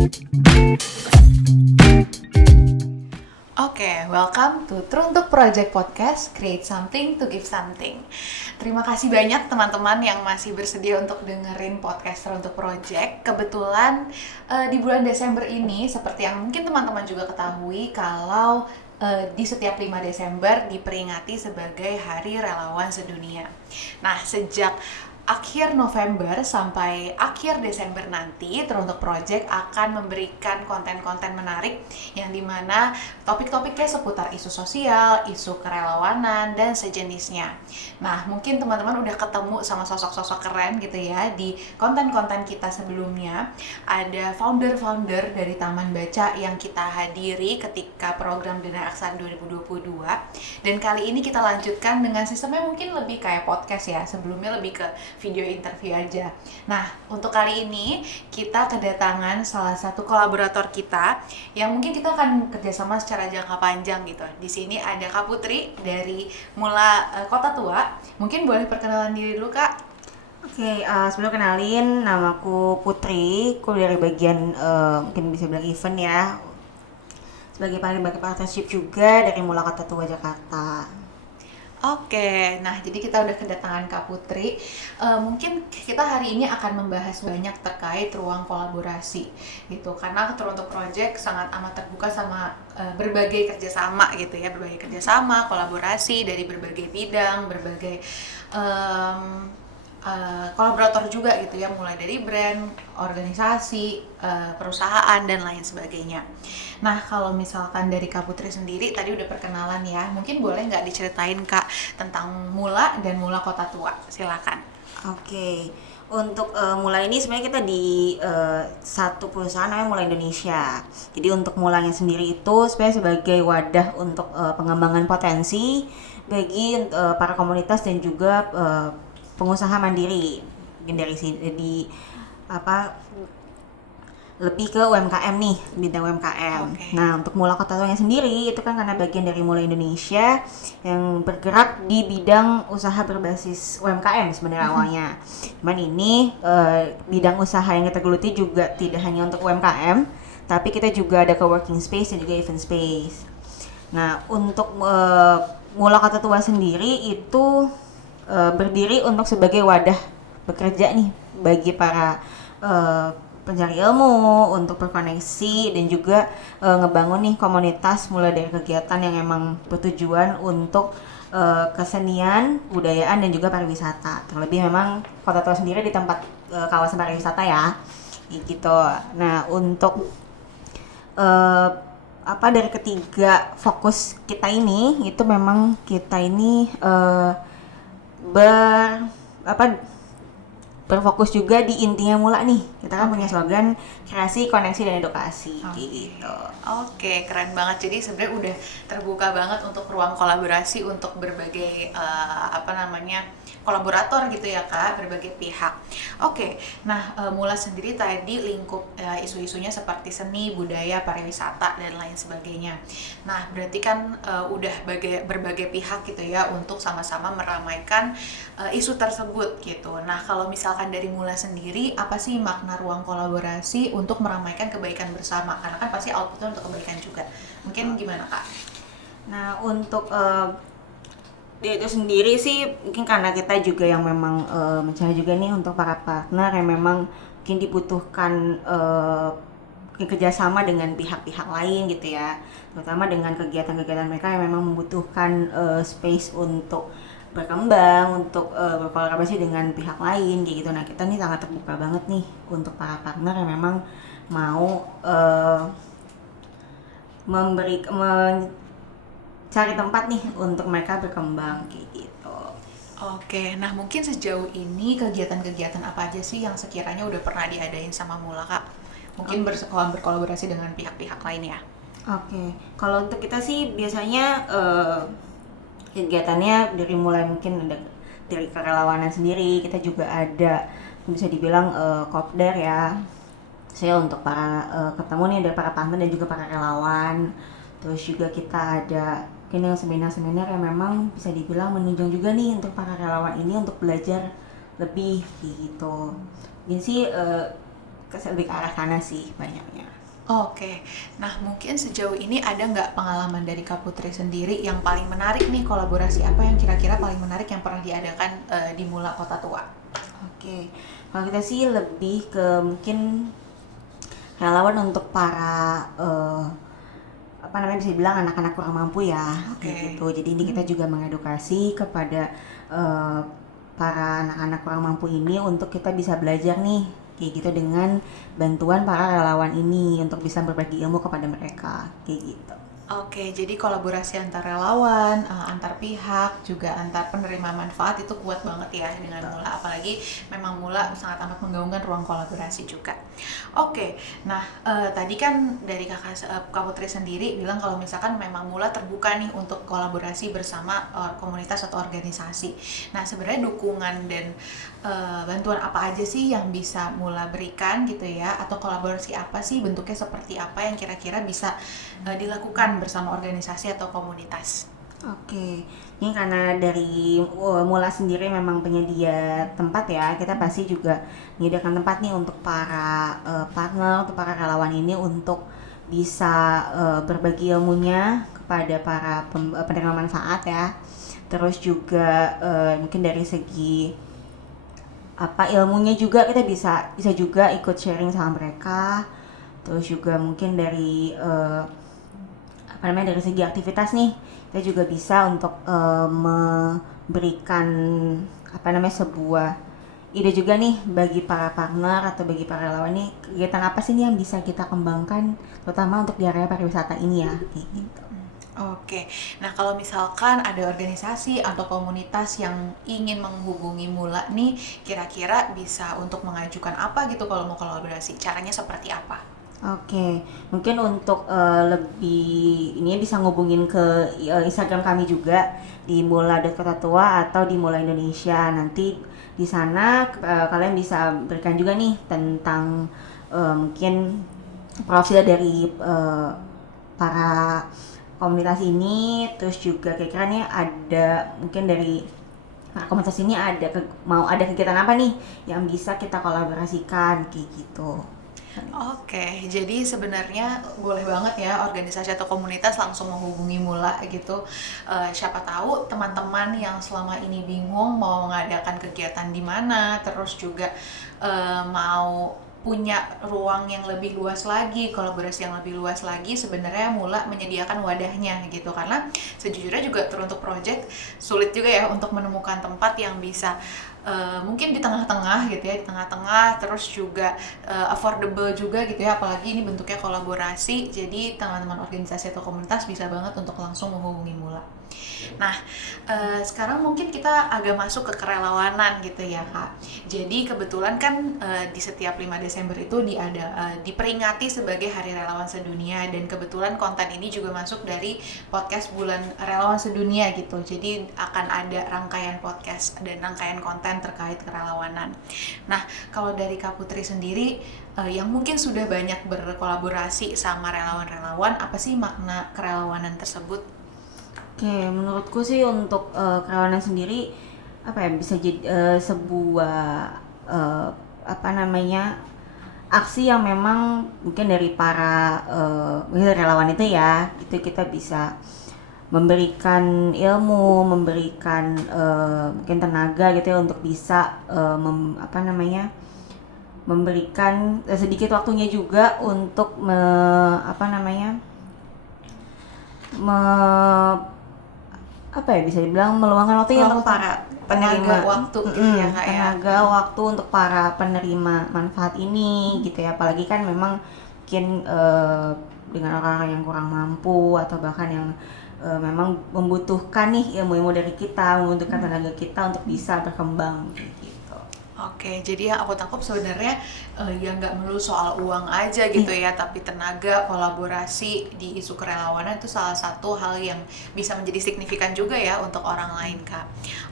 Oke, welcome to Teruntuk Project Podcast, Create Something to Give Something. Terima kasih banyak teman-teman yang masih bersedia untuk dengerin podcast Teruntuk Project. Kebetulan di bulan Desember ini, seperti yang mungkin teman-teman juga ketahui, kalau di setiap 5 Desember diperingati sebagai Hari Relawan Sedunia. Nah, sejak akhir November sampai akhir Desember nanti, Teruntuk Project akan memberikan konten-konten menarik yang dimana topik-topiknya seputar isu sosial, isu kerelawanan, dan sejenisnya. Nah, mungkin teman-teman udah ketemu sama sosok-sosok keren gitu ya di konten-konten kita sebelumnya. Ada founder-founder dari Taman Baca yang kita hadiri ketika program Dana Aksan 2022. Dan kali ini kita lanjutkan dengan sistemnya mungkin lebih kayak podcast ya, sebelumnya lebih ke video interview aja. Nah, untuk kali ini kita kedatangan salah satu kolaborator kita yang mungkin kita akan kerjasama secara jangka panjang gitu. Di sini ada Kak Putri dari Mula Kota Tua. Mungkin boleh perkenalan diri dulu, Kak? Oke, sebelum kenalin, namaku Putri, aku dari bagian mungkin bisa bilang event ya, sebagai bagi partnership juga dari Mula Kota Tua Jakarta. Oke, nah jadi kita udah kedatangan Kak Putri. Mungkin kita hari ini akan membahas banyak terkait ruang kolaborasi gitu, karena Teruntuk Project sangat amat terbuka sama berbagai kerjasama gitu ya, berbagai kerjasama, kolaborasi dari berbagai bidang, berbagai kolaborator juga gitu ya, mulai dari brand, organisasi, perusahaan dan lain sebagainya. Nah, kalau misalkan dari Kak Putri sendiri tadi udah perkenalan ya, mungkin boleh nggak diceritain Kak tentang Mula dan Mula Kota Tua? Silakan. Oke, untuk Mula ini sebenarnya kita di satu perusahaan namanya Mula Indonesia. Jadi untuk Mulanya sendiri itu sebenarnya sebagai wadah untuk pengembangan potensi bagi para komunitas dan juga pengusaha mandiri. Mungkin dari sini lebih ke UMKM nih, bidang UMKM. Okay. Nah, untuk Mula Kota Tuanya sendiri itu kan karena bagian dari Mula Indonesia yang bergerak di bidang usaha berbasis UMKM sebenarnya awalnya. Cuman ini bidang usaha yang kita geluti juga tidak hanya untuk UMKM, tapi kita juga ada co-working space dan juga event space. Nah, untuk Mula Kota Tua sendiri itu berdiri untuk sebagai wadah bekerja nih bagi para pencari ilmu untuk berkoneksi dan juga ngebangun nih komunitas mulai dari kegiatan yang emang bertujuan untuk kesenian, budayaan dan juga pariwisata. Terlebih memang Kota Tua sendiri di tempat kawasan pariwisata ya, gitu. Nah, untuk dari ketiga fokus kita ini itu memang kita ini berfokus juga di intinya Mula nih. Kita kan punya slogan kreasi, koneksi, dan edukasi gitu. Oke, keren banget. Jadi sebenarnya udah terbuka banget untuk ruang kolaborasi untuk berbagai kolaborator gitu ya Kak, berbagai pihak. Oke, nah Mula sendiri tadi lingkup isu-isunya seperti seni, budaya, pariwisata dan lain sebagainya. Nah, berarti kan udah berbagai pihak gitu ya untuk sama-sama meramaikan isu tersebut gitu. Nah, kalau misalkan dari Mula sendiri, apa sih makna ruang kolaborasi untuk meramaikan kebaikan bersama? Karena kan pasti outputnya untuk kebaikan juga. Mungkin gimana Kak? Nah, untuk dia itu sendiri sih mungkin karena kita juga yang memang mencari juga nih untuk para partner yang memang mungkin dibutuhkan kerjasama dengan pihak-pihak lain gitu ya, terutama dengan kegiatan-kegiatan mereka yang memang membutuhkan space untuk berkembang, untuk berkolaborasi dengan pihak lain gitu. Nah, kita nih sangat terbuka banget nih untuk para partner yang memang mau cari tempat nih untuk mereka berkembang kayak gitu. Oke, nah mungkin sejauh ini kegiatan-kegiatan apa aja sih yang sekiranya udah pernah diadain sama Mula Kak? Mungkin berkolaborasi dengan pihak-pihak lain ya? Oke, kalau untuk kita sih biasanya kegiatannya dari mulai mungkin ada dari kerelawanan sendiri, kita juga ada bisa dibilang kopdar ya. Saya untuk para ketemu nih ada para partner dan juga para relawan. Terus juga kita ada mungkin yang seminar-seminar yang memang bisa dibilang menunjang juga nih untuk para relawan ini untuk belajar lebih gitu. Jadi sih lebih ke arah sana sih banyaknya. Oke, nah mungkin sejauh ini ada nggak pengalaman dari Kak Putri sendiri yang paling menarik nih, kolaborasi apa yang kira-kira paling menarik yang pernah diadakan di Mula Kota Tua? Oke, kalau kita sih lebih ke mungkin relawan untuk para apa namanya, bisa bilang anak-anak kurang mampu ya, kayak gitu. Jadi ini kita juga mengedukasi kepada para anak-anak kurang mampu ini untuk kita bisa belajar nih kayak gitu dengan bantuan para relawan ini untuk bisa berbagi ilmu kepada mereka kayak gitu. Oke, jadi kolaborasi antar relawan, antar pihak, juga antar penerima manfaat itu kuat banget ya dengan Mula. Apalagi memang Mula sangat amat menggaungkan ruang kolaborasi juga. Oke, nah tadi kan dari Kak Putri sendiri bilang kalau misalkan memang Mula terbuka nih untuk kolaborasi bersama komunitas atau organisasi. Nah sebenarnya dukungan dan bantuan apa aja sih yang bisa Mula berikan gitu ya, atau kolaborasi apa sih, bentuknya seperti apa yang kira-kira bisa dilakukan bersama organisasi atau komunitas? Oke, ini karena dari Mula sendiri memang penyedia tempat ya, kita pasti juga menyediakan tempat nih untuk para partner, untuk para relawan ini untuk bisa berbagi ilmunya kepada para penerima manfaat ya. Terus juga mungkin dari segi apa ilmunya juga kita bisa juga ikut sharing sama mereka. Terus juga mungkin dari dari segi aktivitas nih kita juga bisa untuk memberikan sebuah ide juga nih bagi para partner atau bagi para relawan nih, kegiatan apa sih nih yang bisa kita kembangkan terutama untuk di area pariwisata ini ya kayak gitu. Oke, nah kalau misalkan ada organisasi atau komunitas yang ingin menghubungi Mula nih, kira-kira bisa untuk mengajukan apa gitu kalau mau kolaborasi? Caranya seperti apa? Oke, mungkin untuk lebih ini bisa ngubungin ke Instagram kami juga di mula.kotatua atau di Mula Indonesia. Nanti di sana kalian bisa berikan juga nih tentang mungkin profil dari para komunitas ini, terus juga kira-kira nih ada mungkin dari komunitas ini mau ada kegiatan apa nih yang bisa kita kolaborasikan kayak gitu. Oke, jadi sebenarnya boleh banget ya organisasi atau komunitas langsung menghubungi Mula gitu. Siapa tahu teman-teman yang selama ini bingung mau mengadakan kegiatan di mana, terus juga mau punya ruang yang lebih luas lagi, kolaborasi yang lebih luas lagi, sebenarnya Mula menyediakan wadahnya gitu. Karena sejujurnya juga teruntuk project sulit juga ya untuk menemukan tempat yang bisa mungkin di tengah-tengah gitu ya, di tengah-tengah, terus juga affordable juga gitu ya, apalagi ini bentuknya kolaborasi. Jadi teman-teman organisasi atau komunitas bisa banget untuk langsung menghubungi Mula. Nah, sekarang mungkin kita agak masuk ke kerelawanan gitu ya Kak. Jadi kebetulan kan di setiap 5 Desember itu diperingati sebagai Hari Relawan Sedunia, dan kebetulan konten ini juga masuk dari podcast Bulan Relawan Sedunia gitu. Jadi akan ada rangkaian podcast dan rangkaian konten terkait kerelawanan. Nah, kalau dari Kak Putri sendiri yang mungkin sudah banyak berkolaborasi sama relawan-relawan, apa sih makna kerelawanan tersebut? Oke, menurutku sih untuk kerelawanan sendiri bisa jadi sebuah aksi yang memang mungkin dari para relawan itu ya, itu kita bisa memberikan ilmu, memberikan mungkin tenaga gitu ya untuk bisa memberikan sedikit waktunya juga untuk bisa dibilang meluangkan waktu untuk para penerima waktu gitu ya Kak ya. Tenaga waktu untuk para penerima manfaat ini gitu ya, apalagi kan memang mungkin dengan orang-orang yang kurang mampu atau bahkan yang memang membutuhkan nih ilmu-ilmu dari kita, membutuhkan tenaga kita untuk bisa berkembang gitu. Oke, jadi yang aku tangkap sebenarnya ya nggak melulu soal uang aja gitu ya, tapi tenaga, kolaborasi di isu kerelawanan itu salah satu hal yang bisa menjadi signifikan juga ya untuk orang lain Kak.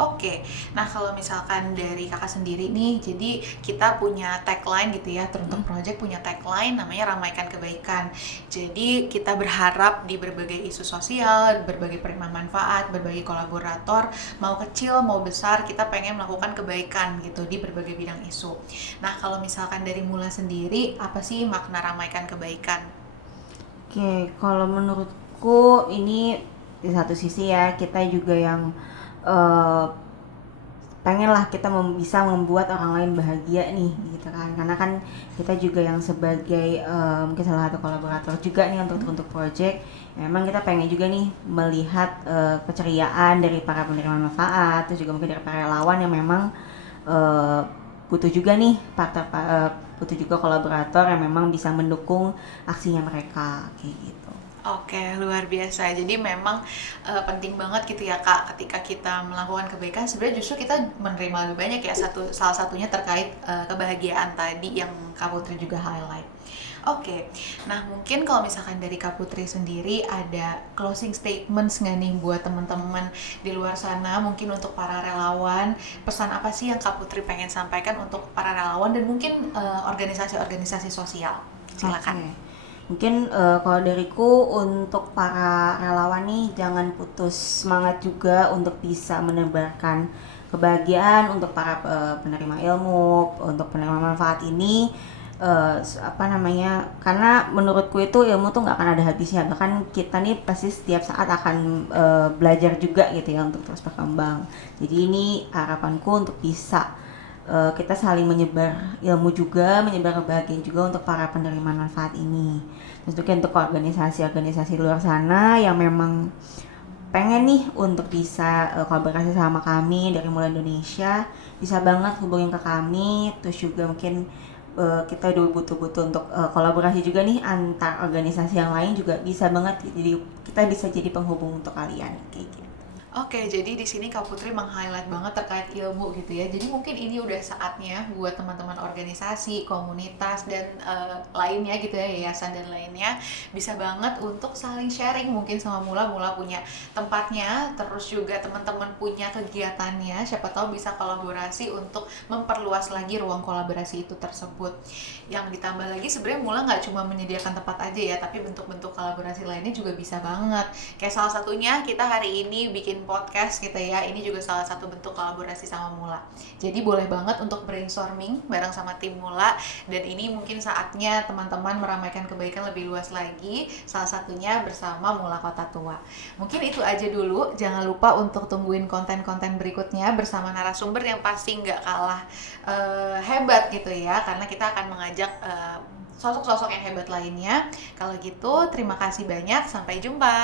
Oke, nah kalau misalkan dari Kakak sendiri nih, jadi kita punya tagline gitu ya, Teruntuk Project punya tagline namanya Ramaikan Kebaikan. Jadi kita berharap di berbagai isu sosial, berbagai penerima manfaat, berbagai kolaborator, mau kecil mau besar, kita pengen melakukan kebaikan gitu di berbagai berbagai bidang isu. Nah, kalau misalkan dari Mula sendiri, apa sih makna ramaikan kebaikan? Oke, kalau menurutku ini di satu sisi ya kita juga yang eh, pengen lah kita bisa membuat orang lain bahagia nih gitu kan, karena kan kita juga yang sebagai mungkin salah satu kolaborator juga nih untuk project, memang kita pengen juga nih melihat keceriaan dari para penerima manfaat, terus juga mungkin dari para relawan yang memang eh, butuh juga nih butuh juga kolaborator yang memang bisa mendukung aksinya mereka kayak gitu. Oke, luar biasa. Jadi memang penting banget gitu ya Kak, ketika kita melakukan kebaikan sebenarnya justru kita menerima lebih banyak ya. Salah satunya terkait kebahagiaan tadi yang Kak Putri juga highlight. Oke, nah mungkin kalau misalkan dari Kak Putri sendiri ada closing statements nggak nih buat teman-teman di luar sana, mungkin untuk para relawan, pesan apa sih yang Kak Putri pengen sampaikan untuk para relawan dan mungkin organisasi-organisasi sosial? Silakan. Oke. Mungkin kalau dariku untuk para relawan nih jangan putus semangat juga untuk bisa menebarkan kebahagiaan untuk para penerima ilmu, untuk penerima manfaat ini. Karena menurutku itu ilmu tuh nggak akan ada habisnya, bahkan kita nih pasti setiap saat akan belajar juga gitu ya untuk terus berkembang. Jadi ini harapanku untuk bisa kita saling menyebar ilmu juga, menyebar kebahagiaan juga untuk para penerima manfaat ini. Terus juga untuk organisasi-organisasi di luar sana yang memang pengen nih untuk bisa kolaborasi sama kami dari Mula Indonesia, bisa banget hubungin ke kami. Terus juga mungkin kita udah butuh-butuh untuk kolaborasi juga nih antar organisasi yang lain juga bisa banget. Jadi kita bisa jadi penghubung untuk kalian kayak gitu. Oke, jadi di sini Kak Putri meng-highlight banget terkait ilmu gitu ya. Jadi mungkin ini udah saatnya buat teman-teman organisasi, komunitas, dan lainnya gitu ya, yayasan dan lainnya, bisa banget untuk saling sharing mungkin sama Mula punya tempatnya, terus juga teman-teman punya kegiatannya, siapa tahu bisa kolaborasi untuk memperluas lagi ruang kolaborasi itu tersebut. Yang ditambah lagi sebenarnya Mula nggak cuma menyediakan tempat aja ya, tapi bentuk-bentuk kolaborasi lainnya juga bisa banget. Kayak salah satunya kita hari ini bikin podcast gitu ya, ini juga salah satu bentuk kolaborasi sama Mula. Jadi boleh banget untuk brainstorming bareng sama tim Mula, dan ini mungkin saatnya teman-teman meramaikan kebaikan lebih luas lagi, salah satunya bersama Mula Kota Tua. Mungkin itu aja dulu, jangan lupa untuk tungguin konten-konten berikutnya bersama narasumber yang pasti nggak kalah hebat gitu ya, karena kita akan mengajak sosok-sosok yang hebat lainnya. Kalau gitu, terima kasih banyak, sampai jumpa.